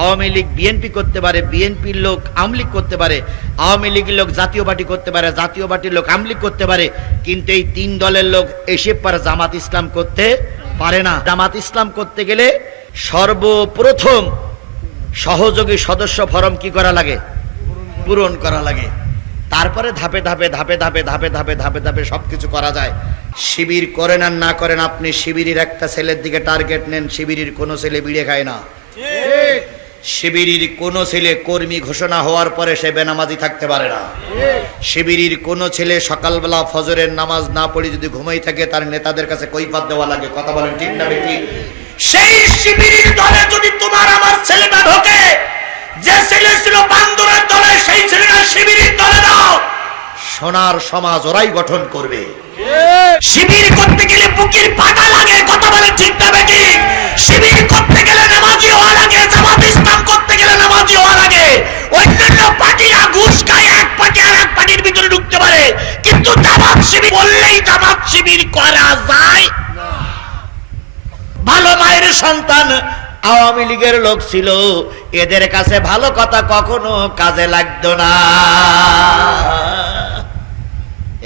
Awami League BNP করতে পারে বিএনপির লোক আওয়ামী লীগ করতে পারে, আওয়ামী লীগের লোক জাতীয় পার্টি করতে পারে, জাতীয় পার্টির লোক আওয়ামী লীগ করতে পারে, কিন্তু এই তিন দলের লোক এসে পারে জামাত ইসলাম করতে পারে না। জামাত ইসলাম করতে গেলে সর্বপ্রথম সহযোগী সদস্য ফরম কি করা লাগে? পূরণ করা লাগে। তারপরে ধাপে ধাপে ধাপে ধাপে ধাপে ধাপে ধাপে ধাপে সব কিছু করা যায়। শিবির করেন আর না করেন, আপনি শিবিরের একটা ছেলের দিকে টার্গেট নেন, শিবিরের কোনো ছেলে বিড়ে খায় না। শিবিরের কোনো ছেলে কর্মী ঘোষণা হওয়ার পরে সে বেনামাজি থাকতে পারে না। শিবিরের কোনো ছেলে সকালবেলা ফজরের নামাজ না পড়ে যদি ঘুমাই থাকে, তার নেতাদের কাছে কৈফাত দেওয়া লাগে। কথা বলেন ঠিক না ঠিক সেই শিবিরের দলে যদি তোমার আমার ছেলেটা ঢোকে, যে ছেলে ছিল বান্দরের দলে, সেই ছেলেটা শিবিরের দলে দাও। সোনার সমাজ ওরাই গঠন করবে। শিবির করতে গেলে বুকের পাটা লাগে, কথা বলে ঠিক না বেটি শিবির করতে গেলে নামাজি হওয়া লাগে, জামাত ইসলাম করতে গেলে নামাজি হওয়া লাগে। অন্যান্য পার্টিরা ঘুষ খায়, এক পার্টি আর এক পার্টির ভিতরে ঢুকতে পারে। কিন্তু জামাত শিবির বললেই জামাত শিবির করা যায়। ভালো মায়ের সন্তান আওয়ামী লীগের লোক ছিল, এদের কাছে ভালো কথা কখনো কাজে লাগতো না।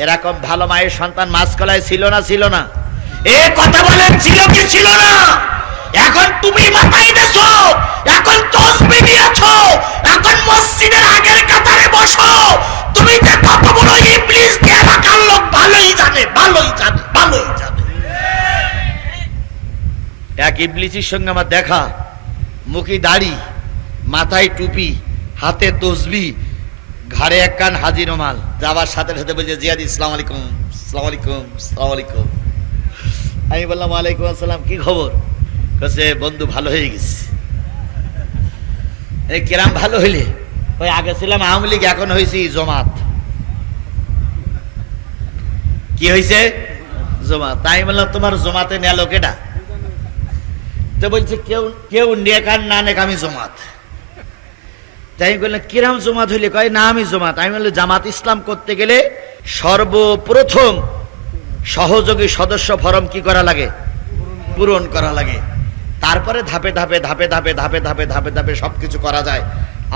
এরকম ভালো মায়ের সন্তান মাসকলায় ছিল না ছিল না। এ কথা বলেন ছিল কি ছিল না? এখন তুমি মাথায় দেছো এখন তসবি দিয়েছ, এখন মসজিদের আগের কাতারে বসো। তুমি যে কত বড় ইবলিস দিয়ে এলাকার লোক ভালোই জানে ভালোই জানে ভালোই জানে। এক ইবলিসির সঙ্গে আমার দেখা, মুখে দাড়ি, মাথায় টুপি, হাতে তসবি ঘাড়ে এক কান হাজির মাল। যাবার সাথে সাথে বলছে, জিয়াদ, ইসলাম আলাইকুম সালাম আলাইকুম সালাম আলাইকুম। আমি বললাম, ওয়ালাইকুম আসসালাম, কি খবর? কাছে বন্ধু ভালো হয়ে গেছে। এই কিরাম ভালো হইলে? ওই আগে ছিলাম আওয়ামী লীগ, এখন হয়েছি জমাত। কি হয়েছে জমাত। তাই বললাম, তোমার জমাতে নেল কেটা তো বলছে, কেউ কেউ নেক আর না নেক, আমি জমাত। তাই আমি বললাম, কিরাম জমাত হইলে কয়, না, আমি জমাত। আমি বললাম, জামাত ইসলাম করতে গেলে সর্বপ্রথম সহযোগী সদস্য ফরম কি করা লাগে? পূরণ করা লাগে। তারপরে ধাপে ধাপে ধাপে ধাপে ধাপে ধাপে ধাপে ধাপে সবকিছু করা যায়।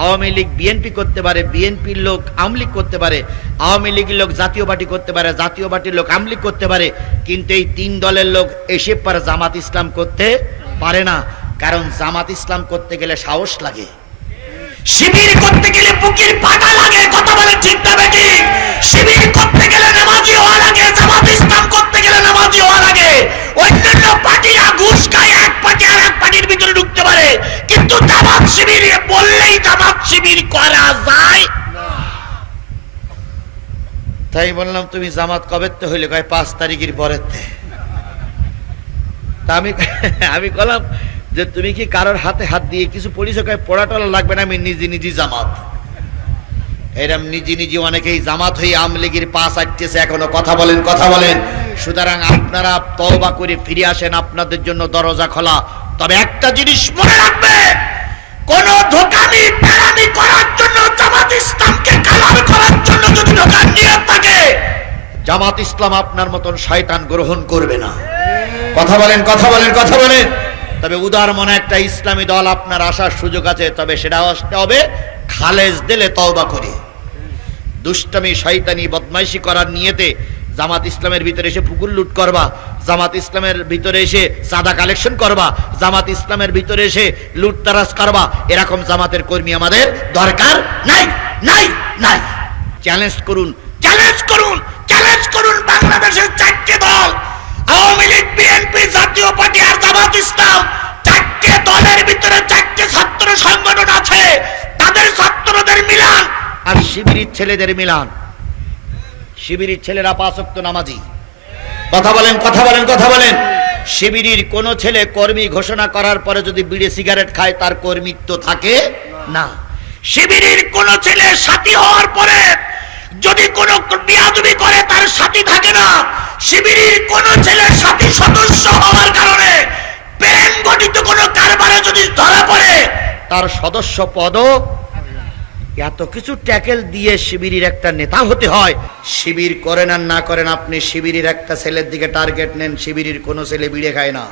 আওয়ামী লীগ বিএনপি করতে পারে, বিএনপির লোক আওয়ামী লীগ করতে পারে, আওয়ামী লীগের লোক জাতীয় পার্টি করতে পারে, জাতীয় পার্টির লোক আওয়ামী লীগ করতে পারে, কিন্তু এই তিন দলের লোক এসে পারে জামাত ইসলাম করতে পারে না, কারণ জামাত ইসলাম করতে গেলে সাহস লাগে। শিবির করতে গেলে বুকের পাটা লাগে, কথা বলে ঠিক না বেটি। শিবির করতে গেলে নামাজি হওয়া লাগে, জামাত ইসলাম করতে গেলে নামাজি হওয়া লাগে। অন্যান্য পার্টিরা ঘুষ খায়, এক পার্টি আর এক পার্টির ভিতরে ঢুকতে পারে। কিন্তু জামাত শিবির বললেই জামাত শিবির করা যায় তাই বললাম, তুমি জামাত কবে তো হইলে? কয় পাঁচ তারিখের থেকে। তা আমি আমি কলাম যে তুমি কি কারোর হাতে হাত দিয়ে কিছু কয় পড়াটলা লাগবে না, আমি নিজে নিজে জামাত। এরম নিজে নিজে অনেকেই জামাত হয়ে আওয়াম লীগের পাশ আটতেছে এখনও কথা বলেন কথা বলেন। সুতরাং আপনারা তওবা করে ফিরে আসেন, আপনাদের জন্য দরজা খোলা। তবে একটা জিনিস মনে রাখবে, কোন ধোকামি, প্যারামি করার জন্য, জামাত ইসলামকে কালার করার জন্য যদি দোকান নিয়ে থাকে, জামাত ইসলাম আপনার মতন শয়তান গ্রহণ করবে না। কথা বলেন কথা বলেন কথা বলেন। তবে উদার মনে একটা ইসলামী দল আপনার আসার সুযোগ আছে, তবে সেটা আসতে হবে খালেজ দিলে তওবা করে। দুষ্টামি, শয়তানি, বদমাইশি করার নিয়েতে জামাত ইসলামের ভিতরে এসে পুকুর লুট করবা, জামাত ইসলামের ভিতরে এসে চাঁদা কালেকশন করবা, জামাত ইসলামের ভিতরে এসে লুটতারাজ করবা, এরকম জামাতের কর্মী আমাদের দরকার নাই নাই নাই। চ্যালেঞ্জ করুন চ্যালেঞ্জ করুন চ্যালেঞ্জ করুন বাংলাদেশের চারটে দল। আওয়ামী লীগ বিএনপি জাতীয় পার্টি আর জামাত ইসলাম চারটে দলের ভিতরে চারটে ছাত্র সংগঠন আছে। তাদের ছাত্রদের মিলান আর শিবিরের ছেলেদের মিলান। শিবিরের ছেলেরা পাঁচক্ত নামাজি। কথা বলেন কথা বলেন কথা বলেন। শিবিরের কোন ছেলে কর্মী ঘোষণা করার পরে যদি বিড়ি সিগারেট খায়, তার কর্মীত্ব থাকে না। শিবিরের কোন ছেলে সাথী হওয়ার পরে যদি কোনো বিয়াদবি করে, তার সাথী থাকে না। শিবিরের কোন ছেলে সাথী সদস্য হওয়ার কারণে প্রেম গঠিত কোনো কারবারে যদি ধরা পড়ে, তার সদস্য পদও এত কিছু ট্যাকেল দিয়ে শিবিরের একটা নেতা হতে হয়। শিবির করেন আর না করেন, আপনি শিবিরের একটা ছেলের দিকে টার্গেট নেন, শিবিরের কোনো ছেলে বিড়ে খায় না।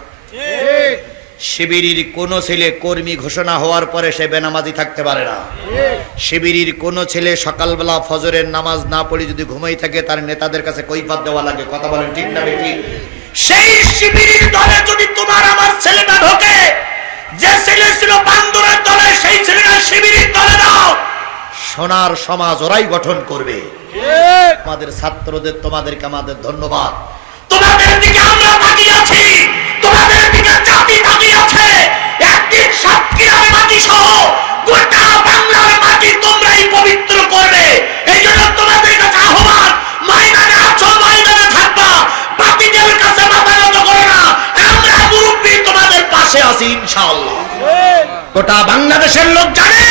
শিবিরির কোন ছেলে কর্মী ঘোষণা হওয়ার পরে সে বেনামাজি থাকতে পারে না। শিবিরির কোন ছেলে সকালবেলা ফজরের নামাজ না পড়ে যদি ঘুমাই থাকে, তার নেতাদের কাছে কৈফাত দেওয়া লাগে। কথা বলেন ঠিক না ঠিক সেই শিবিরির দলে যদি তোমার আমার ছেলেটা ঢোকে, যে ছেলে ছিল বান্দরের দলে, সেই ছেলেটা শিবিরের দলে দাও। সোনার সমাজ ওরাই গঠন করবে। আমাদের ছাত্রদের, তোমাদেরকে আমাদের ধন্যবাদ। তোমাদের দিকে আমরা তাকিয়ে আছি। জাতি তাকিয়ে আছে। একদিন সাতক্ষীরার মাটি সহ গোটা বাংলার মাটি তোমরাই পবিত্র করবে। এই জন্য তোমাদের কাছে আহ্বান, ময়দানে আছো, ময়দানে থাকবা। বাতিদের কাছে মাথা করো না। আমরা মুরব্বী তোমাদের পাশে আছি, ইনশাআল্লাহ। গোটা বাংলাদেশের লোক জানে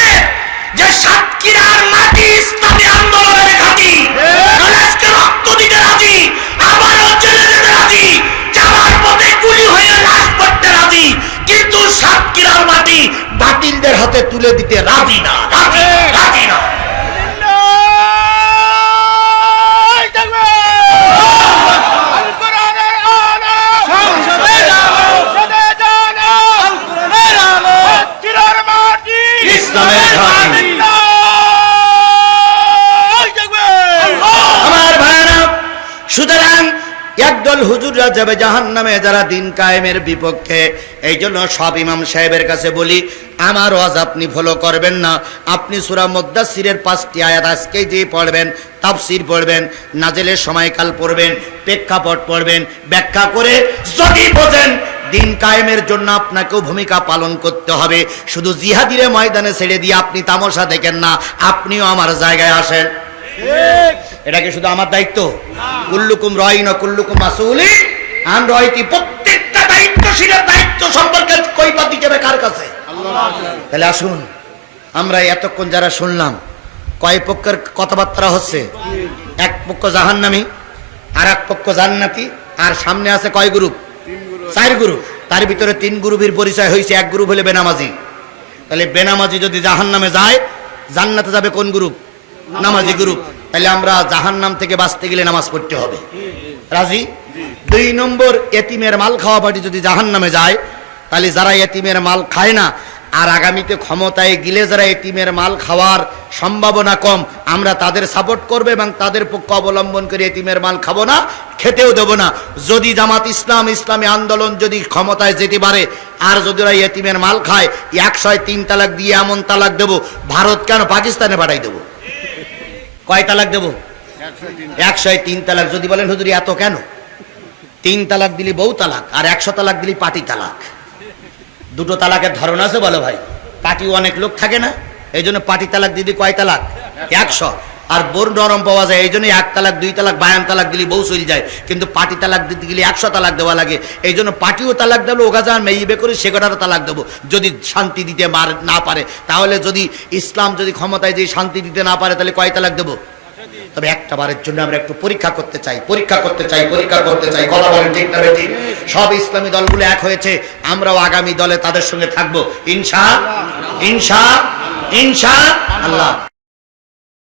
যে সাতক্ষীরার মাটি হাতে তুলে দিতে রাজি না। রাজি। হুজুররা যাবে জাহান নামে যারা দিন কায়েমের বিপক্ষে। এই জন্য সব ইমাম সাহেবের কাছে বলি, আমার ওয়াজ আপনি ফলো করবেন না। আপনি সুরা মুদ্দাসিরের পাঁচটি আয়াত আজকেই যে পড়বেন, তাফসির পড়বেন নাজেলের সময়কাল পড়বেন, প্রেক্ষাপট পড়বেন, ব্যাখ্যা করে যদি বোঝেন, দিন কায়েমের জন্য আপনাকেও ভূমিকা পালন করতে হবে। শুধু জিহাদিরে ময়দানে ছেড়ে দিয়ে আপনি তামাশা দেখেন না, আপনিও আমার জায়গায় আসেন। এটা কি শুধু আমার দায়িত্ব? কুল্লুকুম রয় না কুল্লুকুম মাসুলি আন রয়তি প্রত্যেকটা দায়িত্বশীলের দায়িত্ব সম্পর্কে কৈপাত দিতে হবে কার কাছে? তাহলে আসুন, আমরা এতক্ষণ যারা শুনলাম, কয় পক্ষের কথাবার্তা হচ্ছে? এক পক্ষ জাহান্নামি আর এক পক্ষ জান্নাতি, আর সামনে আছে কয় গ্রুপ? চার গ্রুপ। তার ভিতরে তিন গ্রুপের পরিচয় হয়েছে, এক গ্রুপ হলে বেনামাজি। তাহলে বেনামাজি যদি জাহান্নামে যায়, জান্নাতে যাবে কোন গ্রুপ? নামাজি গ্রুপ। তাহলে আমরা জাহান্নাম থেকে বাঁচতে গেলে নামাজ পড়তে হবে। রাজি? দুই নম্বর, এতিমের মাল খাওয়া পার্টি যদি জাহান্নামে যায়, তাহলে যারা এতিমের মাল খায় না, আর আগামীতে ক্ষমতায় গিলে যারা এতিমের মাল খাওয়ার সম্ভাবনা কম, আমরা তাদের সাপোর্ট করবে এবং তাদের পক্ষ অবলম্বন করে এতিমের মাল খাব না, খেতেও দেব না। যদি জামাত ইসলাম, ইসলামী আন্দোলন যদি ক্ষমতায় যেতে পারে, আর যদি ওরা এতিমের মাল খায়, একশয় তিন তালাক দিয়ে এমন তালাক দেবো, ভারত কেন পাকিস্তানে পাঠাই দেবো? কয় তালাক দেবো? একশোয় তিন তালাক। যদি বলেন, হুজুরি, এত কেন? তিন তালাক দিলি বউ তালাক, আর একশো তালাক দিলি পাটি তালাক। দুটো তালাকের ধরন আছে বলো ভাই। পাটি অনেক লোক থাকে না এই জন্য পাটি তালাক দিদি কয় তালাক? একশো। আর বোর নরম পাওয়া যায় এই জন্য এক তালাক, দুই তালাক, বায়ান তালাক দিলি বউ চলে যায়। কিন্তু পাটি তালাক দিতে গেলে একশো তালাক দেওয়া লাগে। এই জন্য পাটিও তালাক দেবো ওগা যা মেইবে করে সে কটারও তালাক দেবো। যদি শান্তি দিতে মার না পারে, তাহলে যদি ইসলাম যদি ক্ষমতায় যে শান্তি দিতে না পারে, তাহলে কয় তালাক দেবো? তবে একটা বারের জন্য আমরা একটু পরীক্ষা করতে চাই, পরীক্ষা করতে চাই, পরীক্ষা করতে চাই, কথা বলেন ঠিক না ঠিক সব ইসলামী দলগুলো এক হয়েছে, আমরাও আগামী দলে তাদের সঙ্গে থাকব। ইনশা ইনশা ইনশা, আল্লাহ।